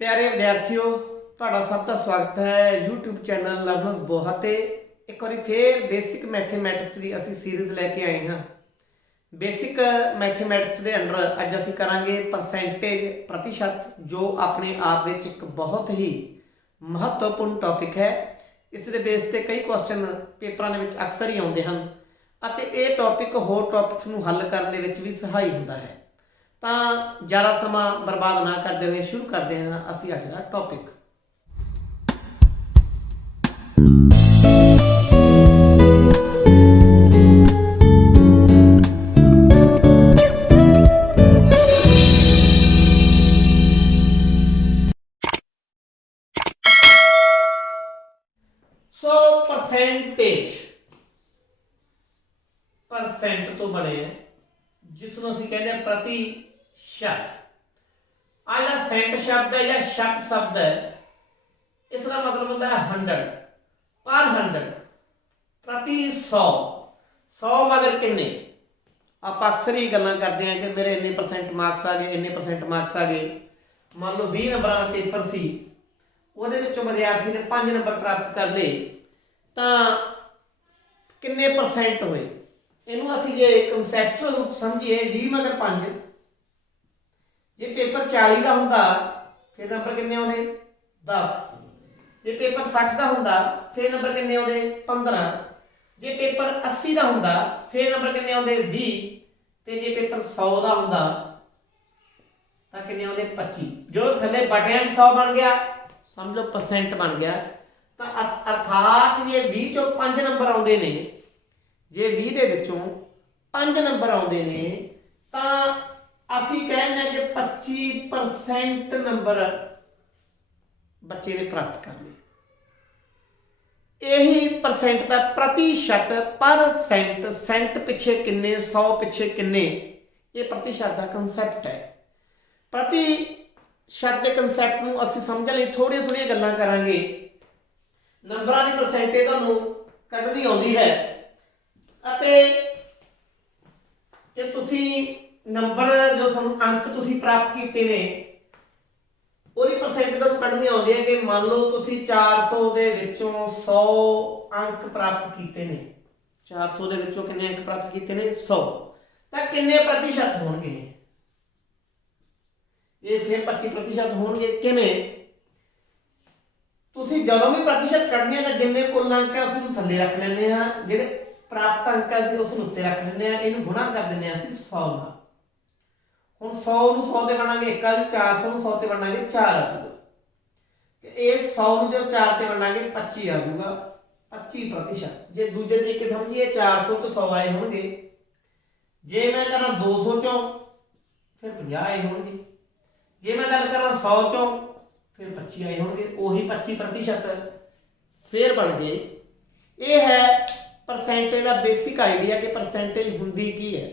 प्यारे विद्यार्थियों, ਤੁਹਾਡਾ ਸਭ ਦਾ ਸਵਾਗਤ ਹੈ YouTube ਚੈਨਲ ਲਰਨਰਸ ਬੋਹਾ ਤੇ। ਇੱਕ ਵਾਰੀ ਫੇਰ ਬੇਸਿਕ ਮੈਥਮੈਟਿਕਸ ਦੀ ਅਸੀਂ ਸੀਰੀਜ਼ ਲੈ ਕੇ ਆਏ ਹਾਂ। ਬੇਸਿਕ ਮੈਥਮੈਟਿਕਸ ਦੇ ਅੰਡਰ ਅੱਜ ਅਸੀਂ ਕਰਾਂਗੇ ਪਰਸੈਂਟੇਜ, ਪ੍ਰਤੀਸ਼ਤ, ਜੋ ਆਪਣੇ ਆਪ ਵਿੱਚ ਇੱਕ ਬਹੁਤ ਹੀ ਮਹੱਤਵਪੂਰਨ ਟੌਪਿਕ ਹੈ। ਇਸ ਦੇ ਬੇਸ ਤੇ ਕਈ ਕੁਐਸਚਨ ਪੇਪਰਾਂ ਦੇ ਵਿੱਚ ਅਕਸਰ ਹੀ ਆਉਂਦੇ ਹਨ ਅਤੇ ਇਹ ਟੌਪਿਕ ਹੋਰ ਟੌਪਿਕਸ ਨੂੰ ਹੱਲ ਕਰਨ ਦੇ ਵਿੱਚ ਵੀ ਸਹਾਈ ਹੁੰਦਾ ਹੈ। ਤਾਂ ज़्यादा समा बर्बाद ना करते हुए शुरू करते हैं असी अज का टॉपिक। सो परसेंट तो बने जिसनों असीं कहते हैं प्रतिशत। आ जिहड़ा सेंट शब्द है या शत शब्द है, इसका मतलब होता है 100 पर 100 प्रति 100 100 मगर किन्ने। आप अक्सर ही गल्लां करते हैं कि मेरे इन्ने परसेंट मार्क्स आ गए, इन्ने परसेंट मार्क्स आ गए। मान लो 20 नंबर का पेपर सी, ਉਹਦੇ ਵਿੱਚੋਂ ਵਿਦਿਆਰਥੀ ਨੇ 5 ਨੰਬਰ ਪ੍ਰਾਪਤ ਕਰ ਲਏ ਤਾਂ ਕਿੰਨੇ ਪਰਸੈਂਟ ਹੋਏ। ਇਹਨੂੰ ਅਸੀਂ ਜੇ ਕਨਸੈਪਚੁਅਲ ਰੂਪ ਸਮਝੀਏ 20 ਮਗਰ 5, ਜੇ पेपर 40 का होंदा फिर नंबर कितने आउंदे 10, जे पेपर 60 का होंदा फिर नंबर कितने आउंदे 15, जे पेपर 80 का होंदा फिर नंबर कितने आउंदे 20, ते जे पेपर 100 का होंदा तां कितने आउंदे 25। जो थल्ले बटियां 100 बन गया समझ लो परसेंट बन गया। तां अर्थात जे 20 चों 5 नंबर आउंदे ने, जे 20 दे विचों 5 नंबर आउंदे ने तां ਅਸੀਂ ਕਹਿੰਦੇ ਕਿ 25% नंबर बच्चे ने प्राप्त कर लिए। यही परसेंट का प्रतिशत, परसेंट, सेंट पिछे किन्ने, 100 पिछे किन्ने, ये प्रतिशत का कंसैप्ट है। प्रतिशत के कंसैप्ट को असीं समझण लई थोड़ियां थोड़ियां गल्लां करांगे। नंबरां दी परसेंटेज तुहानूं कढणी आउंदी है अते जे तुसीं नंबर जो अंक तुसी प्राप्त किए ने ਉਹਦੀ परसेंट ਤੁਹਾਨੂੰ ਕੱਢਣੀ ਆਉਂਦੀ ਹੈ कि मान लो ਤੁਸੀਂ 400 ਦੇ ਵਿੱਚੋਂ 100 अंक प्राप्त ਕੀਤੇ ਨੇ। 400 ਦੇ ਵਿੱਚੋਂ ਕਿੰਨੇ अंक प्राप्त ਕੀਤੇ ਨੇ 100, ਤਾਂ ਕਿੰਨੇ प्रतिशत ਹੋਣਗੇ? ਇਹ ਫਿਰ 25% ਹੋਣਗੇ। ਕਿਵੇਂ? ਤੁਸੀਂ ਜਦੋਂ ਵੀ प्रतिशत ਕੱਢਦੇ ਆ ਤਾਂ ਜਿੰਨੇ ਕੁੱਲ ਅੰਕ ਅਸੀਂ ਨੂੰ ਥੱਲੇ ਰੱਖ ਲੈਂਦੇ ਆ, ਜਿਹੜੇ ਪ੍ਰਾਪਤ ਅੰਕ ਅਸੀਂ ਉਸ ਨੂੰ ਉੱਤੇ ਰੱਖ ਲੈਂਦੇ ਆ, ਇਹਨੂੰ ਗੁਣਾ ਕਰ ਦਿੰਦੇ ਆ ਅਸੀਂ 100 ਨਾਲ। ਹੁਣ 100 ਨੂੰ 100 ਤੇ ਬਣਾਂਗੇ 1 ਆ ਜੀ, 400 ਨੂੰ 100 ਤੇ ਬਣਾਂਗੇ 4 ਆ ਜਾਊਗਾ, ਤੇ ਇਸ 100 ਨੂੰ ਜੋ 4 ਤੇ ਬਣਾਂਗੇ 25 ਆ ਜਾਊਗਾ, 25%। ਜੇ ਦੂਜੇ ਤਰੀਕੇ ਸਮਝੀਏ 400 ਤੋਂ 100 ਆਏ ਹੋਣਗੇ, ਜੇ ਮੈਂ ਕਰਾਂ 200 ਚੋਂ ਫਿਰ 50 ਆਏ ਹੋਣਗੇ, ਜੇ मैं गल करा 100 चों फिर 25 आए होंगे, ਉਹੀ 25% फिर बन गए। ये है परसेंटेज का बेसिक आइडिया कि परसेंटेज हुंदी की है।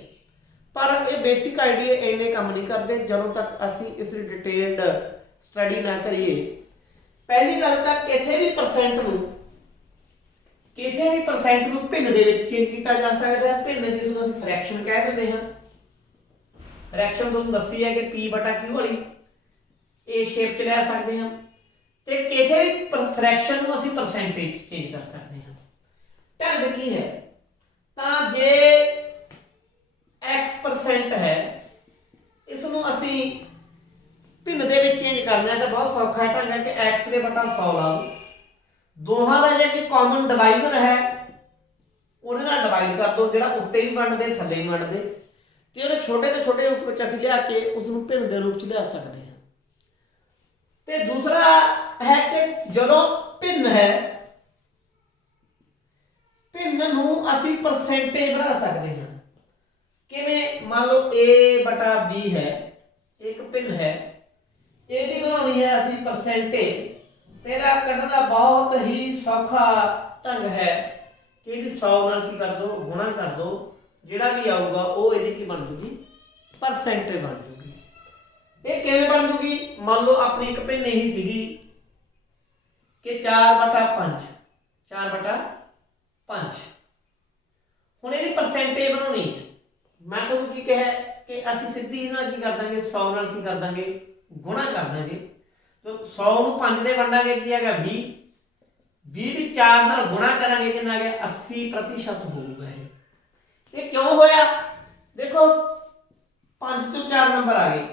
पर ये बेसिक आइडिया इन्ने काम नहीं करते ਜਦੋਂ तक असी इस डिटेल्ड स्टडी ना करिए। पहली गल तो किसी भी परसेंट ਨੂੰ भिन्न ਦੇ ਵਿੱਚ चेंज किया जा सकता है। भिन्न जिसਨੂੰ ਅਸੀਂ फ्रैक्शन कह ਦਿੰਦੇ ਹਾਂ। फ्रैक्शन ਤੁਹਾਨੂੰ ਦੱਸੀ है कि P/Q वाली ਇਹ शेप ਚ ਲੈ ਸਕਦੇ ਹਾਂ, ਤੇ ਕਿਸੇ ਵੀ फ्रैक्शन ਨੂੰ ਅਸੀਂ परसेंटेज चेंज कर सकते हैं। ढंग की है ਤਾਂ जे x% है, इसनों असी भिन्न दे विच चेंज करना है तो बहुत सौखा ढंग है कि x दे बटा 100 ला लो। दोहां दा जे कि कॉमन डिवाइजर है ਉਹਦੇ ਨਾਲ डिवाइड कर दो, ਜਿਹੜਾ ਉੱਤੇ ਵੀ ਵੰਡਦੇ ਥੱਲੇ ਵੀ ਵੰਡਦੇ, ਤੇ ਉਹਦੇ ਛੋਟੇ ਤੋਂ ਛੋਟੇ ਰੂਪ ਵਿੱਚ ਅਸੀਂ ਲਿਆ ਕੇ ਉਸ ਨੂੰ ਭਿੰਨ ਦੇ ਰੂਪ ਚ ਲਿਆ ਸਕਦੇ ਹਾਂ। ਤੇ ਦੂਸਰਾ ਹੈ ਕਿ ਜਦੋਂ ਭਿੰਨ ਹੈ, ਭਿੰਨ ਨੂੰ ਅਸੀਂ ਪਰਸੈਂਟੇਜ ਬਣਾ ਸਕਦੇ ਹਾਂ। किमें मान लो A/B है, एक भिन्न है, ਇਹਦੀ ਬਣਾਉਣੀ है असी परसेंटेज। तेरा कढ़ना बहुत ही सौखा ढंग है कि 100 ਨਾਲ की कर दो, गुणा कर दो, ਜਿਹੜਾ भी आऊगा वो ਇਹਦੀ की बन जूगी परसेंटेज बन जूगी। ये किवें बन जूगी? मान लो अपनी एक भिन्न ही सीगी कि 4/5, 4/5। ਹੁਣ ਇਹਦੀ परसेंटेज ਬਣਾਉਣੀ है। मैं तुहानूं की कहा कि असीं सीधी इहदे नाल की कर देंगे 100 नाल की कर देंगे गुणा कर देंगे तो 100 ਨੂੰ 5 ਦੇ ਵੰਡਾਂਗੇ ਕੀ ਹੈਗਾ 20 20 ਦੀ 4 ਨਾਲ ਗੁਣਾ ਕਰਾਂਗੇ ਕਿੰਨਾ ਆ ਗਿਆ 80% ਹੋਊਗਾ ਇਹ ਕਿਉਂ ਹੋਇਆ ਦੇਖੋ 5 ਤੋਂ 4 ਨੰਬਰ ਆ ਗਏ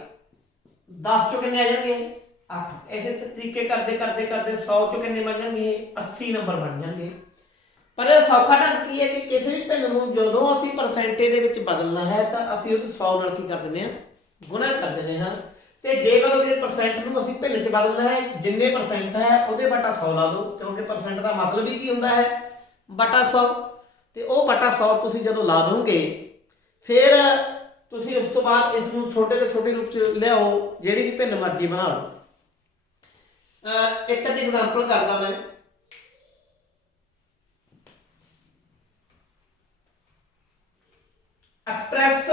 10 ਚੋਂ ਕਿੰਨੇ ਆ ਜਾਣਗੇ 8 ऐसे तरीके करते करते करते 100 चों कितने बन जाएंगे 80 नंबर बन जाएंगे पर सौखा ढंग की है कि किसी भी भिन्न ਨੂੰ ਜਦੋਂ ਅਸੀਂ ਪਰਸੈਂਟੇਜ ਦੇ ਵਿੱਚ ਬਦਲਣਾ ਹੈ ਤਾਂ ਅਸੀਂ ਉਹਨੂੰ 100 ਨਾਲ ਕੀ ਕਰ ਦਿੰਦੇ ਹਾਂ ਗੁਣਾ ਕਰ ਦਿੰਦੇ ਹਾਂ ਤੇ ਜੇਕਰ ਉਹਦੇ ਪਰਸੈਂਟ ਨੂੰ ਅਸੀਂ ਭਿੰਨ ਚ ਬਦਲਣਾ ਹੈ ਜਿੰਨੇ ਪਰਸੈਂਟ ਹੈ ਉਹਦੇ ਬਟਾ 100 ਲਾ ਦਿਓ ਕਿਉਂਕਿ ਪਰਸੈਂਟ ਦਾ ਮਤਲਬ ਹੀ ਕੀ ਹੁੰਦਾ ਹੈ ਬਟਾ 100 ਤੇ ਉਹ ਬਟਾ 100 ਤੁਸੀਂ ਜਦੋਂ ਲਾ ਦੋਗੇ ਫਿਰ ਤੁਸੀਂ ਉਸ ਤੋਂ ਬਾਅਦ ਇਸ ਨੂੰ ਛੋਟੇ ਤੋਂ ਛੋਟੇ ਰੂਪ ਚ ਲਿਆਓ ਜਿਹੜੀ ਵੀ ਭਿੰਨ ਮਰਜ਼ੀ ਬਣਾ ਲਓ एक अद्धी एग्जांपल करदा मैं express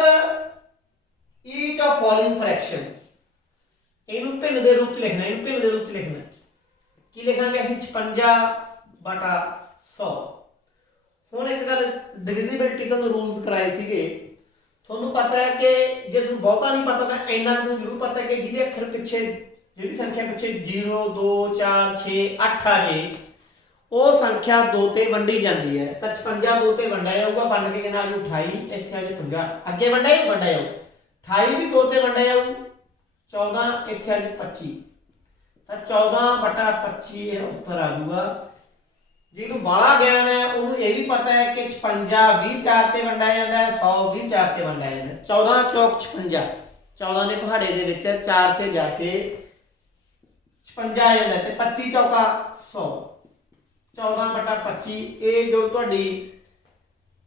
each of following fraction इनू भिन्न दे रूप च लिखना इनू भिन्न दे रूप च लिखना की लिखांगे ਅਸੀਂ 56/100 ਹੁਣ ਇੱਕ ਗੱਲ ਡਿਵੀਜ਼ਿਬਿਲਟੀ ਤੋਂ ਰੂਲਸ ਕਰਾਏ ਸੀਗੇ ਤੁਹਾਨੂੰ ਪਤਾ ਹੈ ਕਿ ਜੇ ਤੁਹਾਨੂੰ ਬਹੁਤਾ ਨਹੀਂ ਪਤਾ ਤਾਂ ਇੰਨਾ ਤੁਹਾਨੂੰ ਜ਼ਰੂਰ ਪਤਾ ਹੈ ਕਿ ਜਿਹਦੇ ਅੱਖਰ ਪਿੱਛੇ ਜਿਹੜੀ ਸੰਖਿਆ ਪਿੱਛੇ 0 2 4 6 8 ਆ ਜੇ ਉਹ ਸੰਖਿਆ 2 ਤੇ ਵੰਡੀ ਜਾਂਦੀ ਹੈ ਤਾਂ 56 2 ਤੇ ਵੰਡਿਆ ਜਾਊਗਾ ਵੰਡ ਕੇ ਕਿੰਨਾ ਆ ਜੂ 28 ਇੱਥੇ ਆ ਜੂ 50 ਅੱਗੇ ਵੰਡਿਆ ਜਾਊ 28 ਵੀ 2 ਤੇ ਵੰਡਿਆ ਜਾਊ 14 ਇੱਥੇ ਆ ਜੂ 25 ਤਾਂ 14/25 ਇਹ ਉੱਤਰ ਆ ਜੂਗਾ ਜਿਹਨੂੰ ਬਾਹਲਾ ਗਿਆਨ ਹੈ ਉਹਨੂੰ ਇਹ ਵੀ ਪਤਾ ਹੈ ਕਿ 56 20 4 ਤੇ ਵੰਡਿਆ ਜਾਂਦਾ ਹੈ 100 20 4 ਤੇ ਵੰਡਿਆ ਜਾਂਦਾ ਹੈ 14 ਚੌਕ 56 14 ਨੇ ਪਹਾੜੇ ਦੇ ਵਿੱਚ 4 ਤੇ ਜਾ ਕੇ 56 आ जाता है 25 चौका 100 14/25 ये जो तुहाडी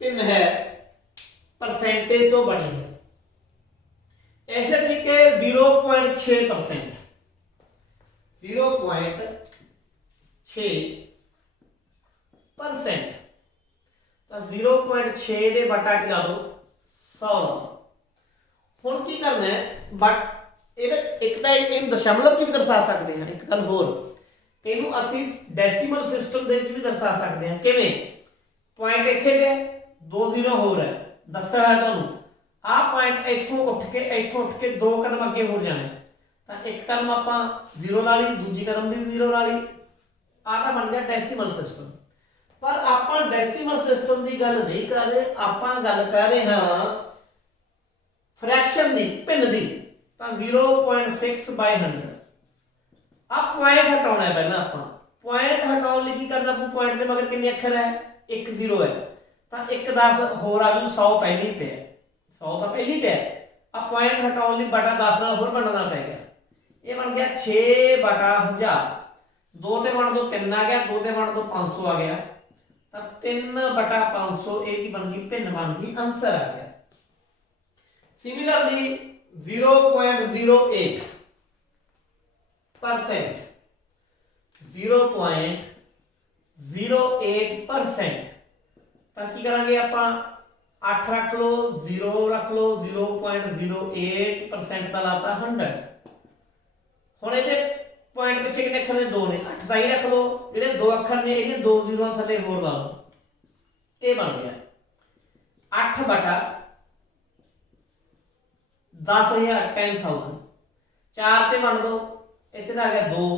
भिन्न है परसेंटेज तो बनी है ऐसे तरीके 0.6% 0.6% तो 0.6 ਦੇ ਬਟਾ ਕੀ ਲਾ ਦੋ 100 ਹੁਣ ਕੀ ਕਰਨਾ ਹੈ ਬਟ एक दशमलव च भी दर्शा सकते हैं एक गल होर इनू असीं डेसीमल सिस्टम दे विच भी दर्शा सकते हैं किवें पॉइंट इत्थे पे 2 0 होर है दस्सिया है तुहानूं आ पॉइंट इत्थों उठ के 2 कदम अगे हो जाना तां एक कदम आपां 0 ला ली दूजी कदम दी 0 ला ली आ तां बन गया डेसीमल सिस्टम पर आपां डेसीमल सिस्टम की गल नहीं कर रहे आपां गल कर रहे हां फ्रैक्शन दी भिन्न दी 0.6/100 अब पॉइंट हटाना है पहला आप पॉइंट हटाने लिए की करना पू पॉइंट के मगर कितने अखर है 1 0 है तो 1 10 होर आ जू 100 पहले ही पे 100 तो पहले ही पे अब पॉइंट हटाने लिए बटा 10 नाल होर बनना पै गया ये बन गया 6/1000 2 ते बन दो 3 आ गया 2 ते बन दो 500 आ गया तो 3/500 ये की बन गई भिन्न बन गई आंसर आ गया सिमिलरली 0.08% 0.08% ਤਾਂ ਕੀ ਕਰਾਂਗੇ ਆਪਾਂ 8 ਰੱਖ ਲਓ 0 ਰੱਖ ਲਓ 0.08% ਦਾ ਲਾਤਾ 100 ਹੁਣ ਇਹਦੇ ਪੁਆਇੰਟ ਪਿੱਛੇ ਕਿੰਨੇ ਅੱਖਰ ਨੇ 2 ਨੇ 8 ਦਾ ਹੀ ਰੱਖ ਲਓ ਜਿਹੜੇ 2 ਅੱਖਰ ਨੇ ਇਹਦੇ 2 ਜ਼ੀਰੋਆਂ ਥੱਲੇ ਹੋਰ ਲਾ ਲਓ ਇਹ ਬਣ ਗਿਆ 8/10,000 10,000 4 ਤੇ ਬਣ ਦੋ ਇੱਥੇ ਤਾਂ ਆ ਗਿਆ 2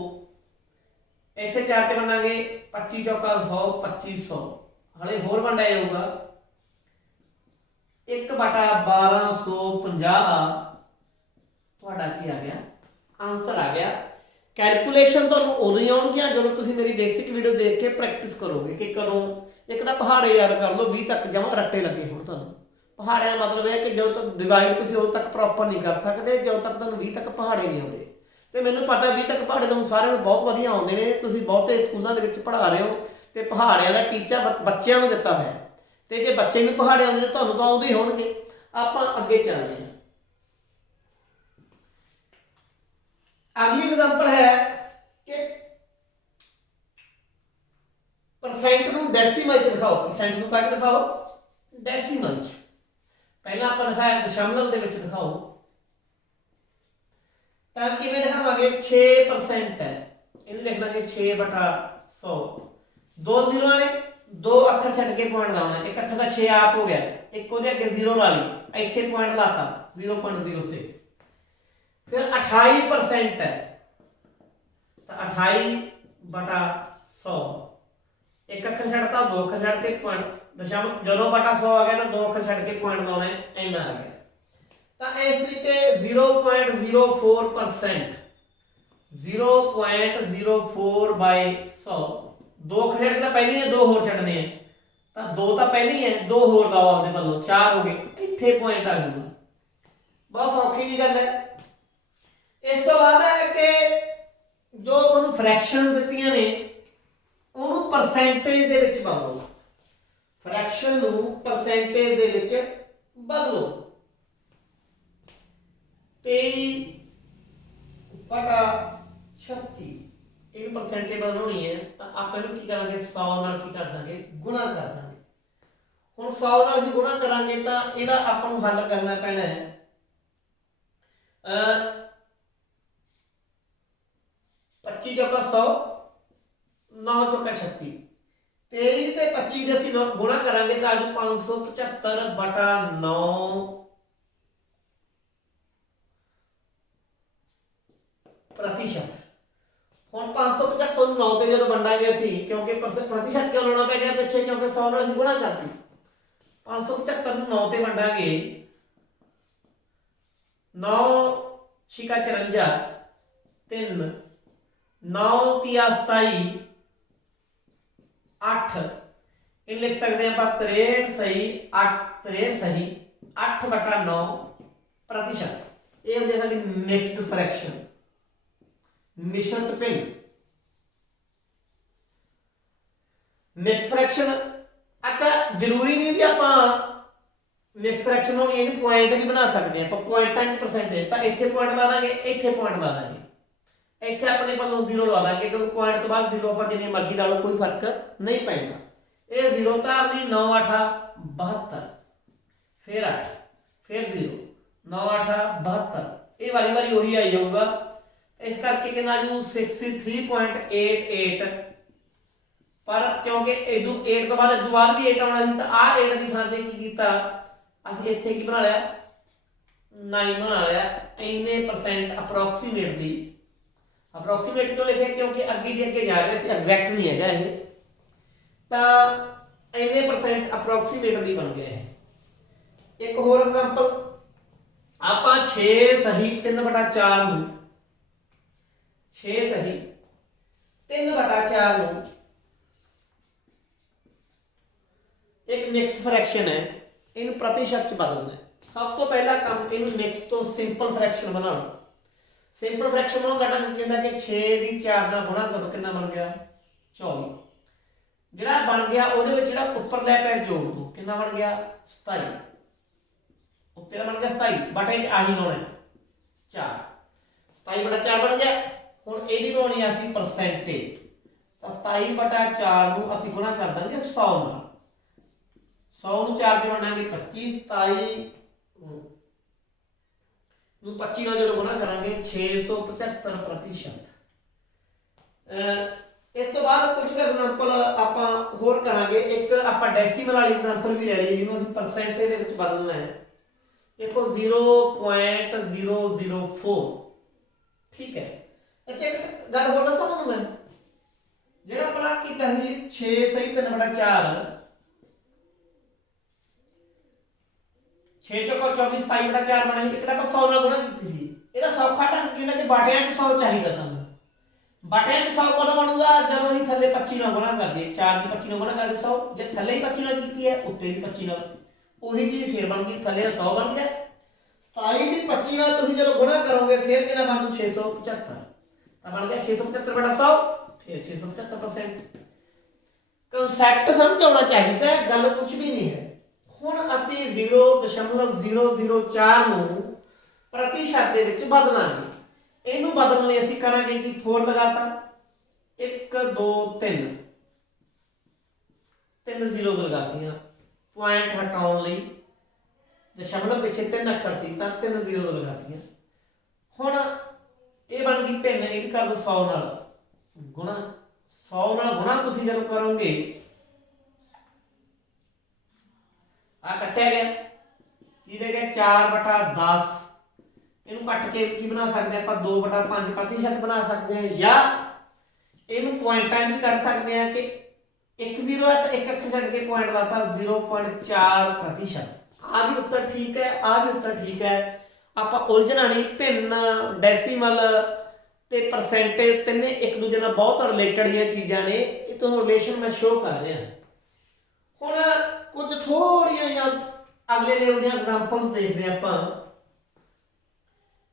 ਇੱਥੇ 4 ਤੇ ਬਣਾਂਗੇ 25 ਚੌਕਾ 100 2500 ਹਲੇ ਹੋਰ ਵੰਡਿਆ ਜਾਊਗਾ 1/1250 ਤੁਹਾਡਾ ਕੀ ਆ ਗਿਆ ਆਨਸਰ ਆ ਗਿਆ कैलकुलेशन ਤੁਹਾਨੂੰ ਉਦੋਂ ਹੀ ਆਉਣਗੀਆਂ ਜਦੋਂ ਤੁਸੀਂ ਮੇਰੀ ਬੇਸਿਕ ਵੀਡੀਓ ਦੇਖ ਕੇ ਪ੍ਰੈਕਟਿਸ ਕਰੋਗੇ ਕਿ ਕਦੋਂ ਇੱਕ ਤਾਂ ਪਹਾੜੇ ਯਾਦ ਕਰ ਲਓ 20 ਤੱਕ ਜਮਾ ਰੱਟੇ ਲੱਗੇ ਹੁਣ ਤੁਹਾਨੂੰ ਪਹਾੜਿਆਂ ਦਾ ਮਤਲਬ ਹੈ ਕਿ ਜਦੋਂ ਤੱਕ ਡਿਵਾਈਡ ਤੁਸੀਂ ਉਦੋਂ ਤੱਕ ਪ੍ਰੋਪਰ ਨਹੀਂ ਕਰ ਸਕਦੇ ਜਦੋਂ ਤੱਕ ਤੁਹਾਨੂੰ 20 ਤੱਕ ਪਹਾੜੇ ਨਹੀਂ ਆਉਂਦੇ ਤੇ ਮੈਨੂੰ ਪਤਾ 20 ਤੱਕ ਪਹਾੜੇ ਤੁਹਾਨੂੰ ਸਾਰਿਆਂ ਨੂੰ ਬਹੁਤ ਵਧੀਆ ਆਉਂਦੇ ਨੇ ਤੁਸੀਂ ਬਹੁਤੇ ਸਕੂਲਾਂ ਦੇ ਵਿੱਚ ਪੜ੍ਹਾ ਰਹੇ ਹੋ ਤੇ ਪਹਾੜਿਆਂ ਦਾ ਟੀਚਾ ਬੱਚਿਆਂ ਨੂੰ ਦਿੱਤਾ ਹੋਇਆ ਤੇ ਜੇ ਬੱਚੇ ਨੂੰ ਪਹਾੜੇ ਆਉਂਦੇ ਨੇ ਤੁਹਾਨੂੰ ਤਾਂ ਆਉਂਦੇ ਹੀ ਹੋਣਗੇ ਆਪਾਂ ਅੱਗੇ ਚੱਲਦੇ ਹਾਂ अगली एग्जांपल है कि परसेंट ਨੂੰ डेसिमल च दिखाओ परसेंट ਨੂੰ ਕਾਹਦੇ ਦਿਖਾਓ डेसिमल च ਪਹਿਲਾਂ ਆਪਾਂ ਦਿਖਾਇਆ ਦਸ਼ਮਲਵ ਦੇ ਵਿੱਚ ਦਿਖਾਓ ਤਾਂ ਕਿਵੇਂ ਦਿਖਾਵਾਂਗੇ 6% ਹੈ ਇਹਨੂੰ ਲਿਖ ਲਾਂਗੇ 6/100 ਦੋ ਜ਼ੀਰੋ ਨੇ ਦੋ ਅੱਖਰ ਛੱਡ ਕੇ ਪੁਆਇੰਟ ਲਾਉਣਾ ਇੱਕ ਅੱਖਰ ਦਾ 6 ਆਪ ਹੋ ਗਿਆ ਇੱਕ ਉਹਦੇ ਅੱਗੇ 0 ਲਾ ਲਈ ਇੱਥੇ ਪੁਆਇੰਟ ਲਾਤਾ 0.06 फिर 28% है ਤਾਂ 28/100 एक अखर छड़ता दो अखर छड़ के पॉइंट दशमलव जो बटा 100 आ गया तो दो अखर छड़ के पॉइंट लाने इन्ना आ गया तो इस तरीके 0.04% 0.04 बाय 100 दो अखर छड़ पहले ही दो होर छड़ने हैं तो दो तो पहले ही है दो होर लाओ अपने वालों 4 हो गए इत्थे पॉइंट आ जाऊगा बहुत सौखी जी गल है। इस तो बाद है कि जो तुहानूं फ्रैक्शन दित्तियां ने ਉਹਨੂੰ परसेंटेज ਦੇ ਵਿੱਚ ਬਦਲੋ फ्रैक्शन ਨੂੰ परसेंटेज ਦੇ ਵਿੱਚ ਬਦਲੋ 23/36 ਇਹ परसेंटेज ਬਦਲਣੀ ਹੈ ਤਾਂ ਆਪਾਂ ਇਹਨੂੰ ਕੀ ਕਰਾਂਗੇ 100 ਨਾਲ ਕੀ ਕਰ ਦਾਂਗੇ ਗੁਣਾ ਕਰ ਦਾਂਗੇ। ਹੁਣ 100 ਨਾਲ ਅਸੀਂ ਗੁਣਾ ਕਰਾਂਗੇ ਤਾਂ ਇਹਦਾ ਆਪਾਂ ਨੂੰ ਹੱਲ ਕਰਨਾ ਪੈਣਾ ਹੈ 25 ਚੌਕਾ 100 9 चौका 36 23 ਤੇ 25 ਦੇ ਅਸੀਂ ਗੁਣਾ ਕਰਾਂਗੇ ਤਾਂ ਆਜੂ 575/9 प्रतिशत। ਹੁਣ 575 ਨੂੰ 9 ਤੇ ਜਦੋਂ ਵੰਡਾਂਗੇ ਅਸੀਂ ਕਿਉਂਕਿ प्रतिशत ਕਿਉਂ ਲਾਉਣਾ ਪੈ ਗਿਆ ਪਿੱਛੇ ਕਿਉਂਕਿ 100 ਨਾਲ ਅਸੀਂ ਗੁਣਾ ਕਰਤੀ 575 ਨੂੰ 9 ਤੇ ਵੰਡਾਂਗੇ 9 ਛਿਕਾ 54 3 9 ਤੀਆ 27 8 इन लिख सकते हैं आप 63 सही 8 63 सही 8/9%। ये होती है साडी मिक्स्ड फ्रैक्शन मिश्रित भिन्न मिक्स फ्रैक्शन। अच्छा जरूरी नहीं भी आप मिक्स फ्रैक्शन होनी है पॉइंट भी बना सकते हैं आप पॉइंटां च परसेंटेज तो इत्थे पॉइंट ला देंगे इत्थे पॉइंट ला देंगे इत्थे अपने वालों 0 ला देंगे क्योंकि पॉइंट तो बाद 0 आप जिन्नी मर्जी ला लो कोई फर्क नहीं पैंदा। ये 0 तार दी 9 8 72 फिर 8 फिर 0 9 8 72 ये वारी वारी वही आई जाऊगा इस करके कहना जी 63.88 पर क्योंकि इदू 8 तो बाद भी 8 आना सी तो आ 8 की थां ते की कीता असीं इत्थे की बना लिया 9 बना लिया इन्ने परसेंट अप्रोक्सीमेटली अप्रोक्सीमेट क्यों लिखे क्योंकि अगे जी अगे जा रहे थे एग्जैक्ट नहीं है ये तो इन्ने परसेंट अप्रोक्सीमेटली बन गया है। एक होर एग्जांपल आप 6 सही 3/4 ਨੂੰ 6 सही 3/4 ਨੂੰ एक मिक्स फ्रैक्शन है इनू प्रतिशत च बदलना है। सब तो पहला काम इनू मिक्स तो सिंपल फ्रैक्शन बनाओ सिंपल फ्रैक्शन बनाओ साडा कहंदा कि 6 दी 4 ਨਾਲ गुणा करो कितना बन गया 24 ਜਿਹੜਾ बन गया ਉਹਦੇ ਵਿੱਚ ਜਿਹੜਾ ਉੱਪਰਲਾ ਪੈਰ ਜੋੜ ਦੋ ਕਿੰਨਾ ਬਣ ਗਿਆ 27 ਉੱਤੇ ਦਾ ਬਣ ਗਿਆ 27 ਬਟੇ ਚ ਆਹੀ ਲਾਉਣਾ 4 27/4 ਬਣ ਗਿਆ। ਹੁਣ ਇਹਦੀ ਲਾਉਣੀ ਆ ਅਸੀਂ ਪਰਸੈਂਟੇਜ ਤਾਂ 27/4 ਨੂੰ ਅਸੀਂ ਗੁਣਾ ਕਰ ਦਾਂਗੇ 100 ਨਾਲ 100 ਨੂੰ 4 ਦੇ ਵੰਡਾਂਗੇ 25 27 ਨੂੰ 25 ਨਾਲ ਜਦੋਂ ਗੁਣਾ ਕਰਾਂਗੇ 675%। इस तो बाद कुछ एग्जांपल आपां होर करांगे एक आपां डेसिमल वाली एग्जांपल भी ले लईए जिन्हों असीं परसेंटेज दे विच बदलना है। देखो 0.004 ठीक है। अच्छा एक गल होर दसां तुहानूं मैं जिहड़ा अपना कीता सी 6 सही 3/4 6 चौका 24 27/4 बना सी एक 100 ਨਾਲ ਗੁਣਾ ਕੀਤੀ ਸੀ ਇਹਦਾ ਸੌਖਾ ਢੰਗ ਕੀ ਹੁੰਦਾ ਕਿ ਬਾਟਿਆਂ 'ਚ 100 ਚਾਹੀਦਾ ਸਾਨੂੰ बटे 100 कदों बनूगा जब असीं थल्ले 25 ਨਾਲ गुणा कर दिए 4 की 25 ਨਾਲ गुणा कर दिए 100 जे थल्ले 25 ਨਾਲ कीती है उत्ते भी 25 ਨਾਲ ਉਹੀ चीज़ फिर बन गई थल्ले 100 बन गया 27 की 25 ਨਾਲ ਤੁਸੀਂ ਜਦੋਂ गुणा करोगे फिर कितना बन जू 675 ਤਾਂ बन गया 675/100 फिर 675%। कंसैप्ट समझ आना चाहिए गल कुछ भी नहीं है। हुण असीं 0.004 ਨੂੰ प्रतिशत ਦੇ ਵਿੱਚ ਬਦਲਾਂਗੇ इनू बदलने लिए असीं करांगे कि 4 लगाता 1 2 3 3 जीरोस लगातियां पॉइंट हटाउण लई दशमलव पिछे 3 अखर सी तां 3 जीरोस लगातियां। हुण ये बन गई भिन्न ये कर दो 100 नाल गुणा 100 नाल गुणा तुसीं जदों करोगे आ कट्टिया गया की दे गया 4/10 ਇਹਨੂੰ ਕੱਟ ਕੇ ਕੀ ਬਣਾ ਸਕਦੇ ਆਪਾਂ 2/5% ਬਣਾ ਸਕਦੇ ਹਾਂ ਜਾਂ ਇਹਨੂੰ ਪੁਆਇੰਟਾਂ ਵੀ ਕਰ ਸਕਦੇ ਆ ਕਿ 1 0 है तो एक अक्षर छड़ के पॉइंट लाता 0.4%। आ भी उत्तर ठीक है, आ भी उत्तर ठीक है। आप उलझना नहीं, भिन्न डेसीमल ते परसेंटेज तिने एक दूजे नाल बहुत रिलेटेड दी चीज़ां ने, ये तुहानूं रिलेशन मैं शो कर रहा। हुण कुछ थोड़ियां या अगले लेवल दी एग्जांपल्स देख रहे आपां।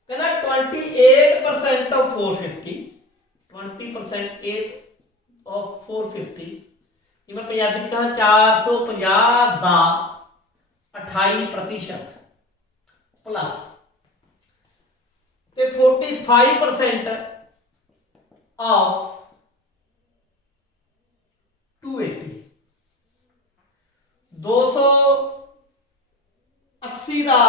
कहना 28% ऑफ 450, 20% ऑफ 450, मैं पंजाबी च कहा 450 का 28% प्लस ते 45% ऑफ 280, 280 का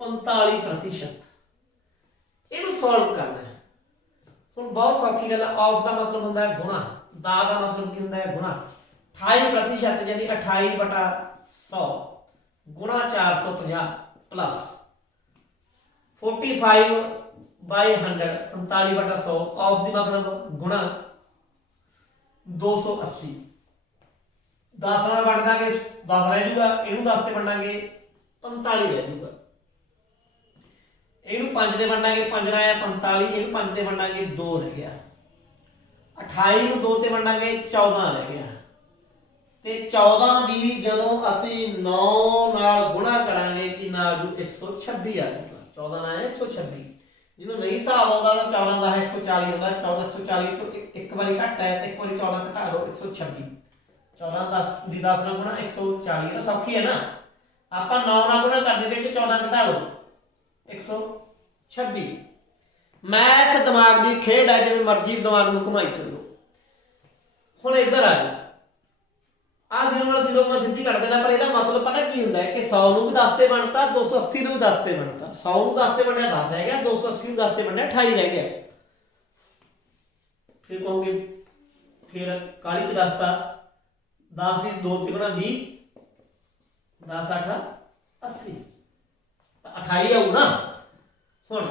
45%। इहनूं सॉल्व करना है। ਹੁਣ बहुत सौखी गल। ऑफ का मतलब होता है गुणा, दा का मतलब की होता है गुणा। 28% यानी 28/100 गुणा 450 प्लस 45/100 45/100 ऑफ की मतलब गुणा 280। 10 ਨਾਲ ਵੰਡ ਦਾਂਗੇ 10 रह जूगा, ਇਹਨੂੰ 10 ਤੇ ਵੰਡਾਂਗੇ 45 रह जूगा। ਇਹਨੂੰ 5 ਦੇ ਵੰਡਾਂਗੇ 5 ਨਾਲ ਆਇਆ 45, ਇਹਨੂੰ 5 ਦੇ ਵੰਡਾਂਗੇ 2 ਰਹਿ ਗਿਆ। 28 ਨੂੰ 2 ਤੇ ਵੰਡਾਂਗੇ 14 ਰਹਿ ਗਿਆ। ਤੇ 14 ਦੀ ਜਦੋਂ ਅਸੀਂ 9 ਨਾਲ ਗੁਣਾ ਕਰਾਂਗੇ ਕਿ ਨਾ ਜੂ 126 ਆ ਜਾਊਗਾ। 14 ਨਾਲ ਆਇਆ 126। ਜਿਹਨੂੰ ਨਹੀਂ ਹਿਸਾਬ ਆਉਂਦਾ ਤਾਂ 14 ਦਾ 140 ਹੁੰਦਾ। 14 140 ਤੋਂ ਇੱਕ ਵਾਰੀ ਘੱਟ ਹੈ ਤੇ ਇੱਕ ਵਾਰੀ 14 ਘਟਾ ਲਓ 126। 14 10 ਦੀ 10 ਨਾਲ ਗੁਣਾ 140। ਇਹ ਸੌਖੀ ਹੈ ਨਾ। ਆਪਾਂ 9 ਨਾਲ ਗੁਣਾ ਕਰਦੇ ਤੇ 14 ਘਟਾ ਲਓ 126। मैथ दिमाग की खेड है, जिवें मर्जी दिमाग में घुमाई चलो। हुण इधर आ जा, आ सिरो मैं सीधी कट देना, पर इसका मतलब पता की होंदा है कि 100 नूं भी 10 ते बनता, 280 नूं भी 10 ते बनता। 100 नूं 10 ते बनिया 10 रह गया, 280 नूं 10 ते बनिया 28 रह गया। फिर कहोगे फिर काली च दसता 10 की 2 ते गुणा 20, 10 8 80 28 आऊ ना। हुण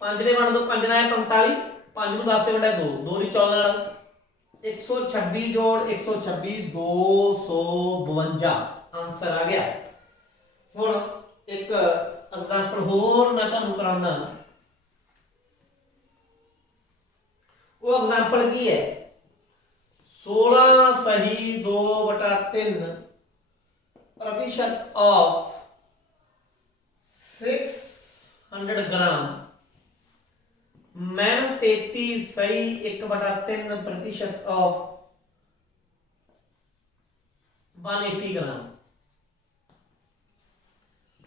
5 ने वंड दो, 5 ने 45, 5 नूं 10 ते वंडिया 2, 2 दी 14 126 जोड़ 126 252 आंसर आ गया। हुण एक एग्जांपल होर मैं तुहानूं करांदा। वो एग्जांपल की है 16 सही 2/3% ऑफ 600 ग्राम माइनस 33 सही 1/3% ऑफ 180 ग्राम।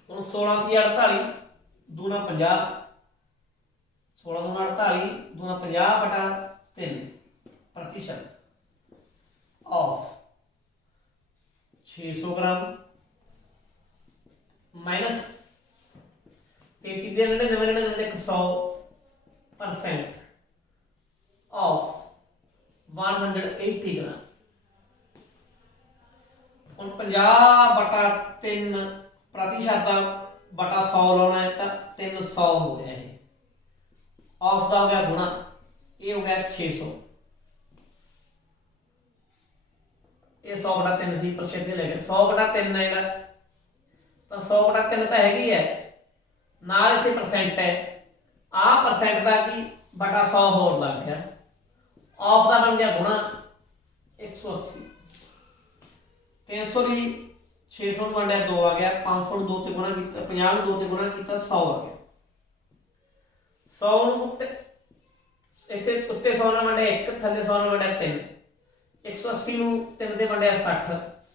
16 की 48 दूना 50, 16 दूना 48 दूना 50/3% ऑफ 600 ग्राम माइनस 33 100% ऑफ 180 ग्राम। हम 50/3% बटा 100 लाना है तो 300 हो गया है। ऑफ का हो गया गुणा, ये हो गया 600। ये 100/3 सी परसेंट ले गए 100/3 है तो 100/3 तो हैगी है नाल इत्थे परसेंट है। आ परसेंट का की बटा 100 होर लग गया। ऑफ का बन गया गुणा 180। 300 की 600 में वंडिया 2 आ गया। 500 2 ते गुणा किया, 50 2 ते गुणा किया 100 आ गया। 100 इत्थे उत्ते 100 में वंडिया 1, थल्ले 100 में वंडिया 3। 180 नूं 3 ते वंडिया 60,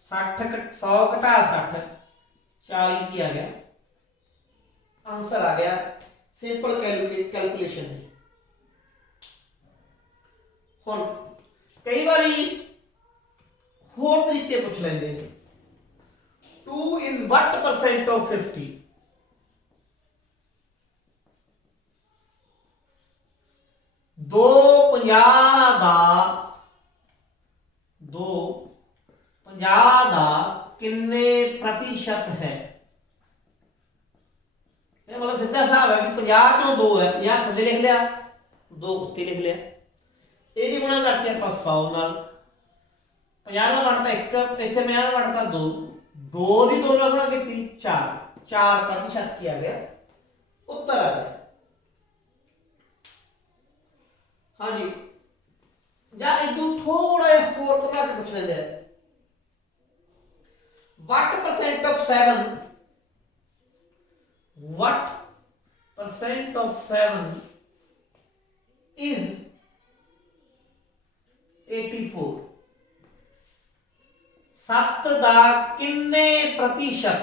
60 100 घटा 60 40 की आ गया। आंसर आ गया। सिंपल कैलकुलेशन है। हुण कई बारी होर तरीके पूछ लेंदे ने। 2 इज what % of 50? 250 का किन्ने प्रतिशत है? मतलब सीधा हिसाब है कि 50 चों 2 है, 50 थल्ले लिख लिया, 2 उत्ते लिख लिया। ये गुणा करके आप 100 नाल 50 नाल बनता 1, इत्थे 50 नाल बनता 2, 2 दी 2 नाल गुणा कीती 4, 4% की आ गया उत्तर आ गया। हाँ जी, या इदू थोड़ा होर घुमा के पूछ लेंगे, what percent of 7 is 84? 7 ਦਾ किन्ने प्रतिशत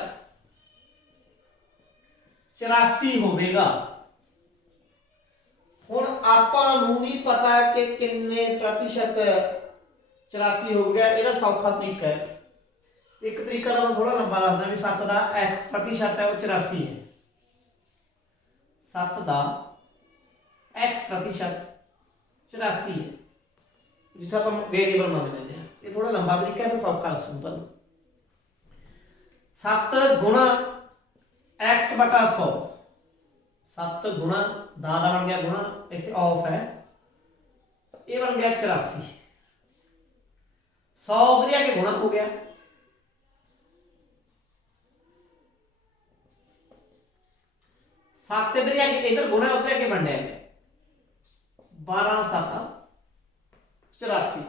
84 होवेगा। हुण आपां नूं नहीं पता कि किन्ने प्रतिशत 84 हो गया। यह सौखा तरीका है। एक तरीका तो मैं थोड़ा लंबा दसदा भी 7 का x प्रतिशत है वो 84 है। 7 का x प्रतिशत 84 है, जिथे आप वेरिएबल मान लेते हैं। ये थोड़ा लंबा तरीका है, मैं सौखा दसूँ तुहानूं। 7 गुणा x बटा 100, 7 गुणा दादा बन गया गुणा, इतने ऑफ है, ये बन गया 84। 100 उधर आके गुणा हो गया, 7 इधर आके इधर गुणा उधर आके बन गया 12 7 84।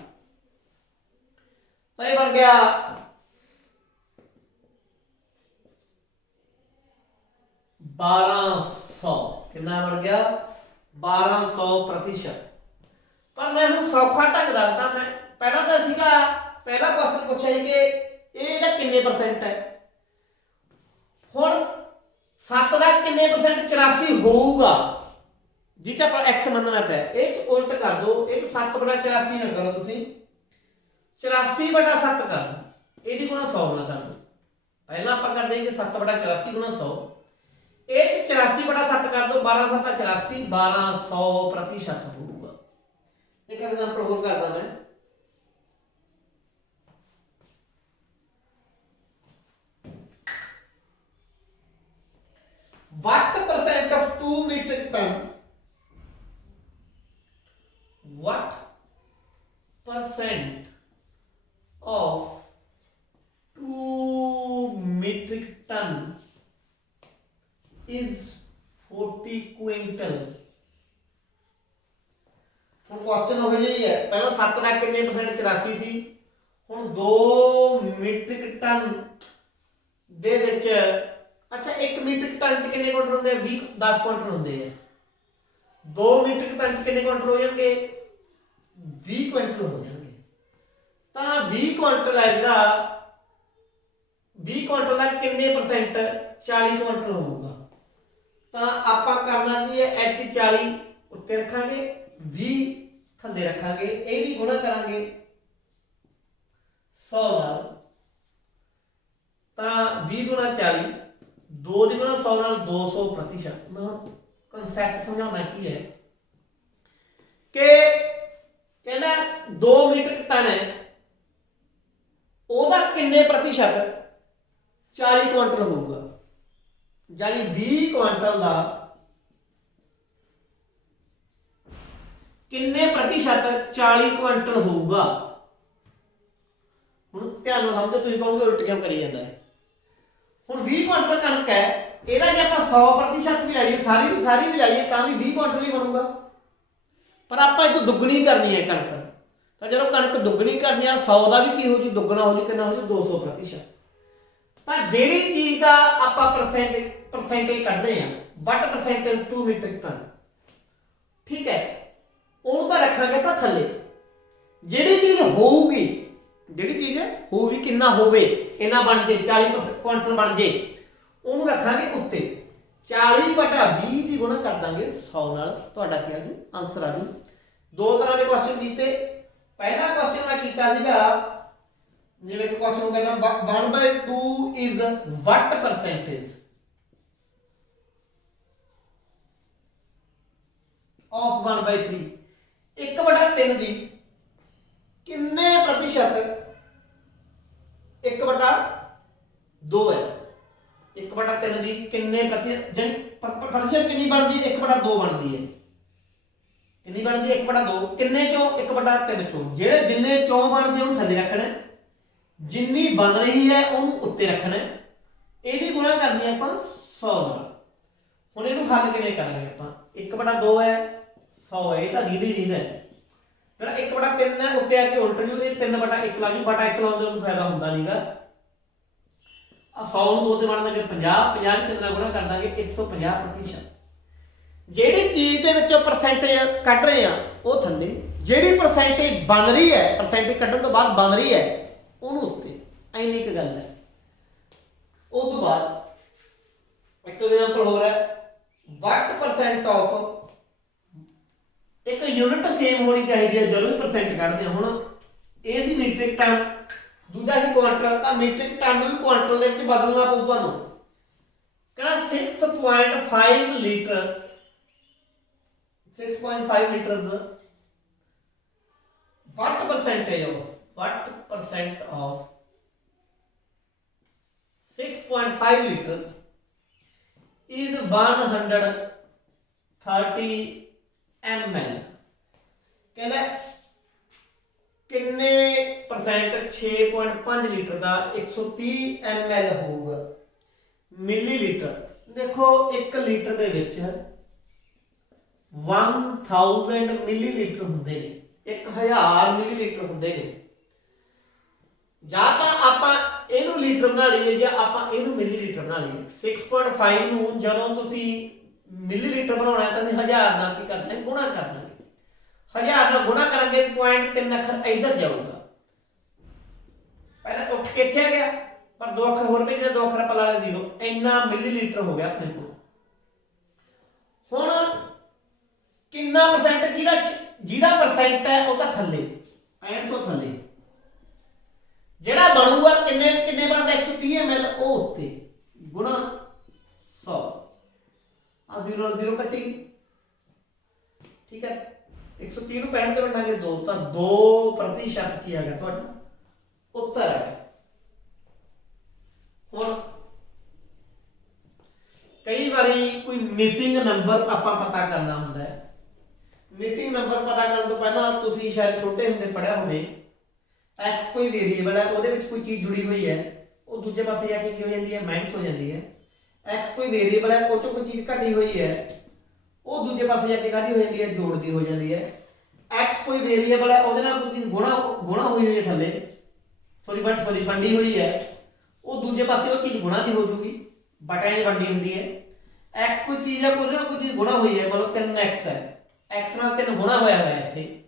तो ये बन गया 1200। कितना बन गया 1200%। पर मैं हम सौखा ढंग दसदा। मैं पहला तो सीगा पहला क्वेश्चन पूछा जी कि ये किन्ने परसेंट है। हुण 7 का किन्ने परसेंट 84 होगा, जिसे आप एक्स मनना पे ये उल्ट कर दो। एक 7 बटा 84 ना करो, तुम 84 बटा 7 कर दो, ये गुणा 100 ना कर दो। पहला आप कर देंगे 7 बटा 84 गुणा 100, एक 84 बटा 7 कर दो, 12 7 84, 1200% होगा। एक एग्जांपल और करदा मैं। What percent of 2 metric ton? What percent of 2 metric ton is 40 quintal? हम क्वेश्चन हो जाइए है, पहले 7 लाख कितने परसेंट 84 सी, हुण 2 मीट्रिक टन दे विच, अच्छा 1 मीट्रिक टन च कितने क्विंटल होंगे? 10 क्विंटल होंगे हैं। 2 मीट्रिक टन च कितने क्विंटल हो जाएंगे? 20 क्विंटल हो जाएंगे। तो 20 क्विंटल है जिहड़ा 20 क्विंटल का कितने परसेंट 40 क्विंटल होगा। तो आपां करना की है, ऐसी 40 उत्ते रखांगे, 20 थल्ले रखांगे, ये भी गुणा करांगे 100 नाल। तो 20 गुणा 40, 2 दी गुणा 100 नाल 200%। मैं कंसैप्ट समझाना की है कि कहना 2 मीट्रिक टन है, ओदा किन्ने प्रतिशत 40 क्विंटल होगा। यानी 20 क्विंटल का किन्ने प्रतिशत 40 क्विंटल होगा। हुण ध्यान नाल समझो, तुसीं कहोगे उल्ट क्यों करी जांदा है। हुण 20 क्विंटल कणक है, ਇਹਦਾ ਜੇ ਆਪਾਂ 100% भी लाइए, सारी की सारी भी लाइए, तो भी 20 क्विंटल ही बनूगा। पर आप एक दुगनी करनी है कणक, तो जो कणक दुगनी करनी है 100 का भी की हो जी, दुगना हो जी, कितना हो जी 200%। तो जिहड़ी चीज़ का आप परसेंटेज कढ रहे हैं, वट परसेंटेज 2 मीट्रिक टन, ठीक है, ਉਹਨੂੰ ਤਾਂ रखांगे पर थले। जिहड़ी चीज़ होगी, जिहड़ी चीज़ होगी कितना होवे, इन्ना बन जे 40 क्विंटल बन जे, ਉਹਨੂੰ रखांगे उत्ते। 40 बटा 20 की गुणा कर देंगे 100 नाल, तुहाडा की आ जू आंसर आ जू। दो तरह के क्वेश्चन कीते। पहला क्वेश्चन मैं कीता सीगा जिवें कि क्वेश्चन कहना 1/2 इज व्हाट परसेंटेज ऑफ 1/3, 1/3 दी किन्ने प्रतिशत 1/2 है। 1/3 ਦੀ ਕਿੰਨੇ प्रतिशत कितनी बनती है 1/2 बनती है कितनी बनती है 1/2 किन्ने चों 1/3 चों जेड़े जिन्ने चों बनते उन्हें थल्ले रखना जिन्नी बन रही है उन्हें उत्ते रखना ਇਹਦੀ गुणा करनी है अपन 100 नाल हुण ਇਹਨੂੰ हल किवें करांगे ਆਪਾਂ 1/2 है 100 है ये तो रीध ही है ਜਿਹੜਾ 1/3 है उत्ते आके उल्ट जू ये 3/1 ला जू बटा 1 लाउंदे ਉਹਨੂੰ फायदा ਹੁੰਦਾ नहींगा आ 100 ਨੂੰ 2 ਤੇ ਬਣ ਦਾਂਗੇ 50 50 ਕਿੰਨੇ ਨਾਲ ਗੁਣਾ ਕਰ ਦਾਂਗੇ 150% ਜਿਹੜੀ ਚੀਜ਼ ਦੇ ਵਿੱਚੋਂ ਪਰਸੈਂਟੇਜ ਕੱਢ ਰਹੇ ਆ ਉਹ ਥੱਲੇ ਜਿਹੜੀ ਪਰਸੈਂਟੇਜ ਬਣ ਰਹੀ ਹੈ ਪਰਸੈਂਟੇਜ ਕੱਢਣ ਤੋਂ ਬਾਅਦ ਬਣ ਰਹੀ ਹੈ ਉਹਨੂੰ ਉੱਤੇ ਐਨੀ ਕੁ ਗੱਲ ਹੈ ਉਸ ਤੋਂ ਬਾਅਦ ਇੱਕ ਐਗਜ਼ਾਮਪਲ ਹੋਰ ਹੈ what percent of एक यूनिट सेम होनी चाहिए जो भी परसेंट कढ़ते हैं हुण ये सी मीट्रिक टन दूजा सी क्वांटल तो मीट्रिक टन भी क्वांटल दे विच बदलना पऊ तुहानूं कहना 6.5 litre 6.5 litres what percentage of 6.5 litre is 130 ml कहना किन्ने परसेंट 6.5 लीटर का 130 ml होगा मिलीलीटर देखो 1 लीटर दे विच 1000 मिलीलीटर हुंदे ने 1000 मिलीलीटर हुंदे ने ਜਾਂ ਤਾਂ ਆਪਾਂ ਇਹਨੂੰ ਲੀਟਰ ਬਣਾ ਲਈਏ ਜਾਂ ਆਪਾਂ ਇਹਨੂੰ ਮਿਲੀਲੀਟਰ ਬਣਾ ਲਈਏ 6.5 ਨੂੰ ਜਦੋਂ ਤੁਸੀਂ ਮਿਲੀਲੀਟਰ ਬਣਾਉਣਾ ਹੈ ਤਾਂ ਅਸੀਂ 1000 ਨਾਲ ਕੀ ਕਰਦੇ ਹਾਂ ਗੁਣਾ ਕਰ ਦਾਂਗੇ 1000 ਨਾਲ ਗੁਣਾ ਕਰਾਂਗੇ 0.3 ਅੱਖਰ ਇੱਧਰ ਜਾਊਗਾ ਪਹਿਲਾਂ ਉੱਠ ਕੇ ਇੱਥੇ ਆ ਗਿਆ ਪਰ 2 ਅੱਖਰ ਹੋਰ ਭੇਜਦੇ 2 ਅੱਖਰ ਆਪਾਂ ਲਾ ਲਏ 0 ਇੰਨਾ ਮਿਲੀਲੀਟਰ ਹੋ ਗਿਆ ਆਪਣੇ ਕੋਲ ਹੁਣ ਕਿੰਨਾ ਪਰਸੈਂਟ ਜਿਹਦਾ ਪਰਸੈਂਟ ਹੈ ਉਹ ਤਾਂ ਥੱਲੇ 6500 ਥੱਲੇ ਜਿਹੜਾ ਬਣੂਗਾ ਕਿੰਨੇ ਬਣਦਾ 130 ml ਉਹ ਉੱਤੇ ਗੁਣਾ 100 ਆ 0 ਨਾਲ 0 ਕੱਟੇਗੀ ਠੀਕ ਹੈ 130 ਨੂੰ 65 ਤੇ ਵੰਡਾਂਗੇ 2 ਤਾਂ 2% ਕੀ ਆ ਗਿਆ ਤੁਹਾਡਾ ਉੱਤਰ ਆ ਗਿਆ ਹੁਣ ਕਈ ਵਾਰੀ ਕੋਈ ਮਿਸਿੰਗ ਨੰਬਰ ਆਪਾਂ ਪਤਾ ਕਰਨਾ ਹੁੰਦਾ ਹੈ ਮਿਸਿੰਗ ਨੰਬਰ ਪਤਾ ਕਰਨ ਤੋਂ ਪਹਿਲਾਂ ਤੁਸੀਂ ਸ਼ਾਇਦ ਛੋਟੇ ਹੁੰਦੇ ਪੜਿਆ ਹੋਵੇ x कोई वेरिएबल है ਉਹਦੇ ਵਿੱਚ ਕੋਈ ਚੀਜ਼ ਜੁੜੀ ਹੋਈ ਹੈ ਉਹ ਦੂਜੇ ਪਾਸੇ ਜਾ ਕੇ ਕੀ ਹੋ ਜਾਂਦੀ ਹੈ ਮਾਈਨਸ ਹੋ ਜਾਂਦੀ ਹੈ x ਕੋਈ ਵੇਰੀਏਬਲ ਹੈ ਉਹ ਚੋਂ ਕੋਈ ਚੀਜ਼ ਘਟੀ ਹੋਈ ਹੈ ਉਹ ਦੂਜੇ ਪਾਸੇ ਜਾ ਕੇ ਕਾਹਦੀ ਹੋ ਜਾਂਦੀ ਹੈ ਜੋੜਦੀ ਹੋ ਜਾਂਦੀ ਹੈ x ਕੋਈ ਵੇਰੀਏਬਲ ਹੈ ਉਹਦੇ ਨਾਲ ਕੋਈ ਚੀਜ਼ ਗੁਣਾ ਹੋਈ ਹੈ ਥੱਲੇ ਸੌਰੀ ਫੰਡੀ ਹੋਈ ਹੈ ਉਹ ਦੂਜੇ ਪਾਸੇ ਉਹ ਚੀਜ਼ ਗੁਣਾ ਦੀ ਹੋ ਜੂਗੀ ਬਟਿਆਂ 'ਚ ਵੰਡੀ ਹੁੰਦੀ ਹੈ x ਕੋਈ ਚੀਜ਼ ਹੈ ਕੋਈ ਨਾ ਕੋਈ ਚੀਜ਼ ਗੁਣਾ ਹੋਈ ਹੈ ਮਤਲਬ 3x ਹੈ x ਨਾਲ 3 ਗੁਣਾ ਹੋਇਆ ਹੋਇਆ ਇੱਥੇ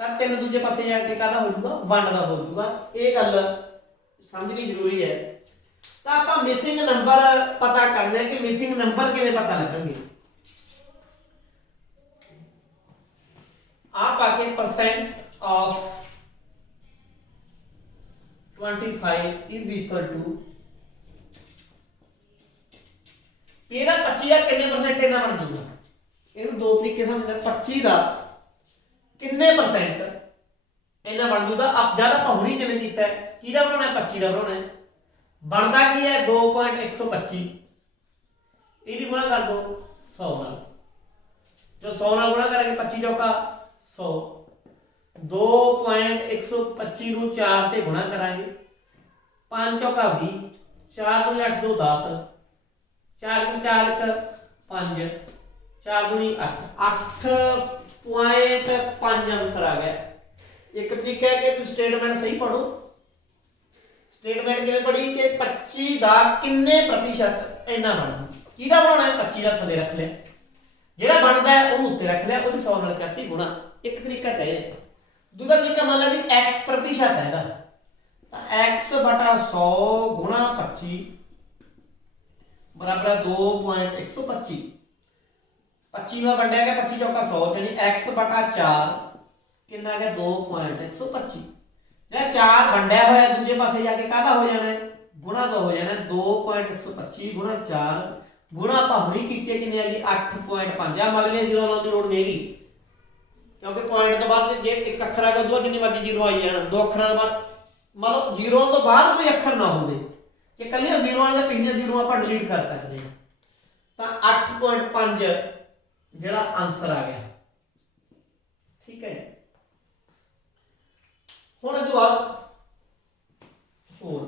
ਤਾਂ 3 ਦੂਜੇ ਪਾਸੇ ਜਾ ਕੇ ਕਾਹਦਾ ਹੋ ਜਾਊਗਾ ਵੰਡ ਦਾ ਹੋ ਜਾਊਗਾ ਇਹ ਗੱਲ ਸਮਝਣੀ ਜ਼ਰੂਰੀ ਹੈ ਤਾਂ ਆਪਾਂ ਮਿਸਿੰਗ ਨੰਬਰ ਪਤਾ ਕਰਨਾ ਕਿ ਮਿਸਿੰਗ ਨੰਬਰ ਕਿਵੇਂ ਪਤਾ ਲੱਗਣਗੇ आप आके percent of 25 is equal to ਇਹਦਾ 25 ਦਾ ਕਿੰਨੇ ਪਰਸੈਂਟ ਇਹਨਾਂ ਬਣ ਜੂਗਾ ਇਹਨੂੰ ਦੋ ਤਰੀਕੇ ਸਮਝਣਾ 25 ਦਾ ਕਿੰਨੇ ਪਰਸੈਂਟ ਇਹਨਾਂ ਬਣ ਜੂਗਾ ਆਪ ਜਿਆਦਾ ਪਹੁਣੀ ਜਿਵੇਂ ਕੀਤਾ ਕਿਹਦਾ ਬਣਾਉਣਾ 25 ਦਾ ਬਣਾਉਣਾ ਬਣਦਾ ਕੀ ਹੈ 2.125 ਇਹਦੀ ਗੁਣਾ ਕਰ ਦੋ 100 ਨਾਲ जो 100 ਨਾਲ ਗੁਣਾ ਕਰਾਂਗੇ 25 ਚੌਕਾ 100 2.125 ਨੂੰ 4 ਤੇ ਗੁਣਾ ਕਰਾਂਗੇ 5 ਚੌਕਾ 20 4 2 8 2 10 4 ਨੂੰ 4 1 5 4 ਗੁਣੀ 8 8.5 आंसर आ गया एक तरीका है कि तुम स्टेटमेंट सही पढ़ो स्टेटमेंट किवें पढ़ी कि 25 दा किन्ने प्रतिशत इन्ना बनना किहदा बनाना है 25 दा थले रख लिया ਜਿਹੜਾ ਬਣਦਾ ਹੈ ਉਹਨੂੰ ਉੱਤੇ ਰੱਖ ਲਿਆ ਉਹਦੀ 100 ਨਾਲ ਕਰਤੀ ਗੁਣਾ ਇੱਕ ਤਰੀਕਾ ਤਾਂ ਇਹ ਦੂਜਾ ਤਰੀਕਾ ਮੰਨ ਲਾ ਵੀ x ਪ੍ਰਤੀਸ਼ਤ ਹੈ ਇਹਦਾ ਤਾਂ x ਬਟਾ 100 ਗੁਣਾ 25 ਬਰਾਬਰ 2.125 25 ਨਾਲ ਵੰਡਿਆ ਗਿਆ 25 ਚੌਕਾ 100 ਯਾਨੀ x ਬਟਾ 4 ਕਿੰਨਾ ਆ ਗਿਆ 2.125 ਜੇ 4 ਵੰਡਿਆ ਹੋਇਆ ਦੂਜੇ ਪਾਸੇ ਜਾ ਕੇ ਕਾਹਦਾ ਹੋ ਜਾਣਾ ਗੁਣਾ ਦਾ ਹੋ ਜਾਣਾ 2.125 ਗੁਣਾ 4 गुणा ਆਪਾਂ ਹੁਣੀ ਕੀਤੇ ਕਿੰਨੇ ਆ ਜੀ 8.5 ਆ ਮਗਲੇ ਜ਼ੀਰੋ ਲਾਉਣ ਦੀ ਲੋੜ ਨਹੀਂ ਹੈਗੀ ਕਿਉਂਕਿ ਪੁਆਇੰਟ ਤੋਂ ਬਾਅਦ ਜੇ ਇੱਕ ਅੱਖਰ ਆ ਗਿਆ ਦੋ ਜਿੰਨੀ ਮਰਜ਼ੀ ਜ਼ੀਰੋ ਆਈ ਜਾਣ ਦੋ ਅੱਖਰਾਂ ਤੋਂ ਬਾਅਦ ਮਤਲਬ ਜ਼ੀਰੋ ਤੋਂ ਬਾਅਦ ਕੋਈ ਅੱਖਰ ਨਾ ਹੋਵੇ ਜੇ ਕੱਲੀਆਂ ਜ਼ੀਰੋਆਂ ਜਾਂ ਪਿਛਲੀਆਂ ਜ਼ੀਰੋ ਆਪਾਂ ਡਿਲੀਟ ਕਰ ਸਕਦੇ ਹਾਂ ਤਾਂ 8.5 ਜਿਹੜਾ ਆਨਸਰ ਆ ਗਿਆ। ਠੀਕ ਹੈ, ਹੁਣ ਇਹ ਤੋਂ ਬਾਅਦ ਹੋਰ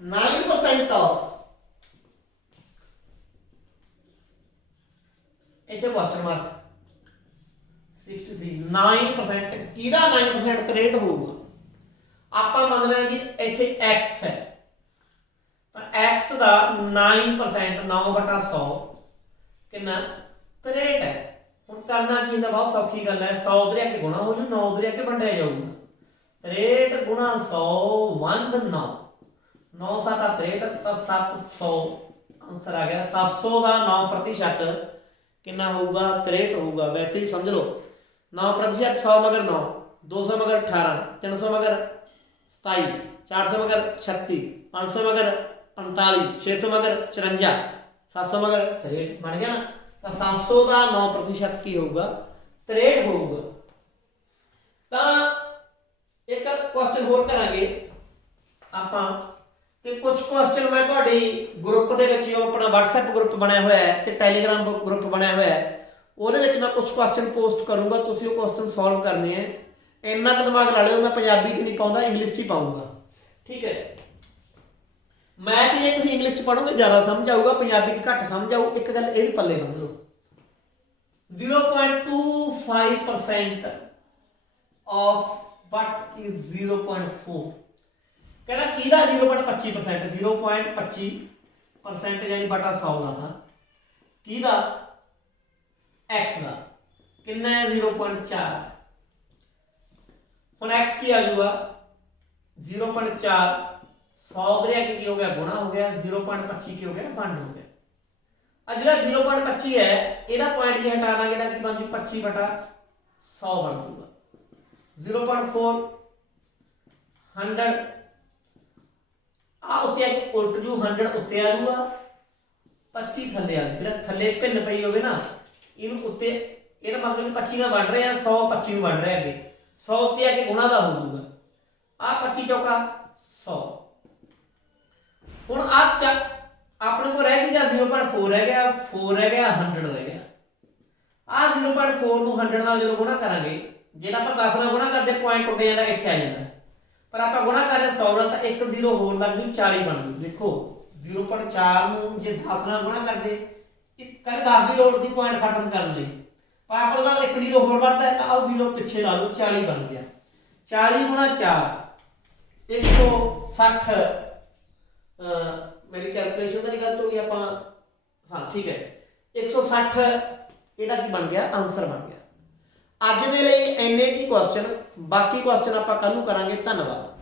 9% ऑफ ਇੱਥੇ ਕੁਐਸਚਨ ਮਾਰਕ 63 9% ਕਿਹਦਾ 9% 63 ਹੋਊਗਾ। ਆਪਾਂ ਮੰਨ ਲਿਆ ਕਿ ਇੱਥੇ x ਹੈ ਤਾਂ x ਦਾ 9% 9/100 ਕਿੰਨਾ 63 ਹੈ। ਹੁਣ ਕਰਨਾ ਕੀ ਹੁੰਦਾ, ਬਹੁਤ ਸੌਖੀ ਗੱਲ ਹੈ। 100 ਉਧਰ ਆ ਕੇ ਗੁਣਾ ਹੋ ਜੂ, 9 ਉਧਰ ਆ ਕੇ ਵੰਡਿਆ ਜਾਊਗਾ। 63 ਗੁਣਾ 100 ਵੰਡ 9 9 7 63 ਤਾਂ 700 ਆਨਸਰ ਆ ਗਿਆ। 700 ਦਾ 9% कितना होगा 63 होगा। वैसे ही समझ लो 9% 100 मगर 9 200 मगर 18 300 मगर 27 400 मगर 36 500 मगर 39 600 मगर 54 700 मगर 63 बन गया ना। तो 700 का 9% की होगा 63 होगा। तो एक क्वेश्चन होर करांगे आपां ਤੇ ਕੁਝ ਕੁਐਸਚਨ ਮੈਂ ਤੁਹਾਡੀ ਗਰੁੱਪ ਦੇ ਵਿੱਚ ਜੋ ਆਪਣਾ WhatsApp ਗਰੁੱਪ ਬਣਿਆ ਹੋਇਆ ਹੈ ਤੇ Telegram ਗਰੁੱਪ ਬਣਿਆ ਹੋਇਆ ਹੈ ਉਹਦੇ ਵਿੱਚ ਮੈਂ ਕੁਝ ਕੁਐਸਚਨ ਪੋਸਟ ਕਰੂੰਗਾ। ਤੁਸੀਂ ਉਹ ਕੁਐਸਚਨ ਸੋਲਵ ਕਰਨੇ ਹੈ। ਇੰਨਾ ਕੁ ਦਿਮਾਗ ਲਾ ਲਿਓ, ਮੈਂ ਪੰਜਾਬੀ 'ਚ ਨਹੀਂ ਪਾਉਂਦਾ, ਇੰਗਲਿਸ਼ 'ਚ ਹੀ ਪਾਉਂਗਾ। ਠੀਕ ਹੈ, ਮੈਥ ਜੇ ਤੁਸੀਂ ਇੰਗਲਿਸ਼ 'ਚ ਪੜ੍ਹੋਗੇ ਜ਼ਿਆਦਾ ਸਮਝ ਆਊਗਾ, ਪੰਜਾਬੀ 'ਚ ਘੱਟ ਸਮਝ ਆਊ। ਇੱਕ ਗੱਲ ਇਹ ਵੀ ਪੱਲੇ ਸਮਝ ਲਓ 0.25% of what is 0.4 कहना किदा 0.25% 0.25% यानी बटा 100 का था किदा x का कितना है 0.4 ਹੁਣ x की आ जाऊगा 0.4 100 उधर की हो गया गुना हो गया 0.25 की हो गया वंड हो गया। अब जो 0.25 है ਇਹਦਾ पॉइंट की हटा देंगे की बन जू 25/100 बन जाऊगा 0.4 100 आ उत्ते आके उल्ट जू 100 उत्ते आ जाऊगा 25 थले आ जेड़ा थले भिन्न पई होवे ना इनु उत्ते ਇਹਦਾ मतलब कि 25 ਨਾਲ ਵੰਡ ਰਹੇ ਆ 100 25 ਨੂੰ ਵੰਡ ਰਹੇ ਅੱਗੇ 100 ਉੱਤੇ ਆ ਕੇ ਗੁਣਾ ਦਾ ਹੋ ਜਾਊਗਾ ਆ 25 ਚੌਕਾ 100। ਹੁਣ ਆ ਆਪਣੇ ਕੋਲ ਰਹਿ ਗਈ ਜਾਂ 0.4 ਰਹਿ ਗਿਆ 4 ਰਹਿ ਗਿਆ 100 ਰਹਿ ਗਿਆ। ਆ 0.4 ਨੂੰ 100 ਨਾਲ ਜਦੋਂ ਗੁਣਾ ਕਰਾਂਗੇ ਜਿਹੜਾ ਆਪਾਂ 10 ਨਾਲ ਗੁਣਾ ਕਰਦੇ ਪੁਆਇੰਟ ਉੱਡ ਜਾਂਦਾ ਇੱਥੇ ਆ ਜਾਂਦਾ पर आप गुणा करें 100 ਨਾਲ ਤਾਂ ਇੱਕ 0 ਹੋਰ ਲੱਗ ਜੂ 40 ਬਣ ਜੂ। ਦੇਖੋ 0.4 ਨੂੰ ਜੇ 10 ਨਾਲ ਗੁਣਾ ਕਰਦੇ ਕੱਲ 10 ਦੀ ਲੋੜ ਸੀ ਪੁਆਇੰਟ ਖਤਮ ਕਰਨ ਲਈ ਪਰ ਆਪਾਂ ਨਾਲ ਇੱਕ 0 ਹੋਰ ਵੱਧਦਾ ਹੈ ਤਾਂ ਆਹ 0 ਪਿੱਛੇ ਲਾ ਲਓ 40 ਬਣ ਗਿਆ। 40 ਗੁਣਾ 4 160 मेरी कैलकुलेशन तो नहीं गलत होगी आप हाँ ठीक है 160 ਇਹਦਾ ਕੀ ਬਣ ਗਿਆ ਆਨਸਰ ਬਣ ਗਿਆ। ਅੱਜ ਦੇ ਲਈ ਇੰਨੇ ਕੀ ਕੁਐਸਚਨ, ਬਾਕੀ ਕੁਐਸਚਨ ਆਪਾਂ ਕੱਲ ਨੂੰ ਕਰਾਂਗੇ। ਧੰਨਵਾਦ।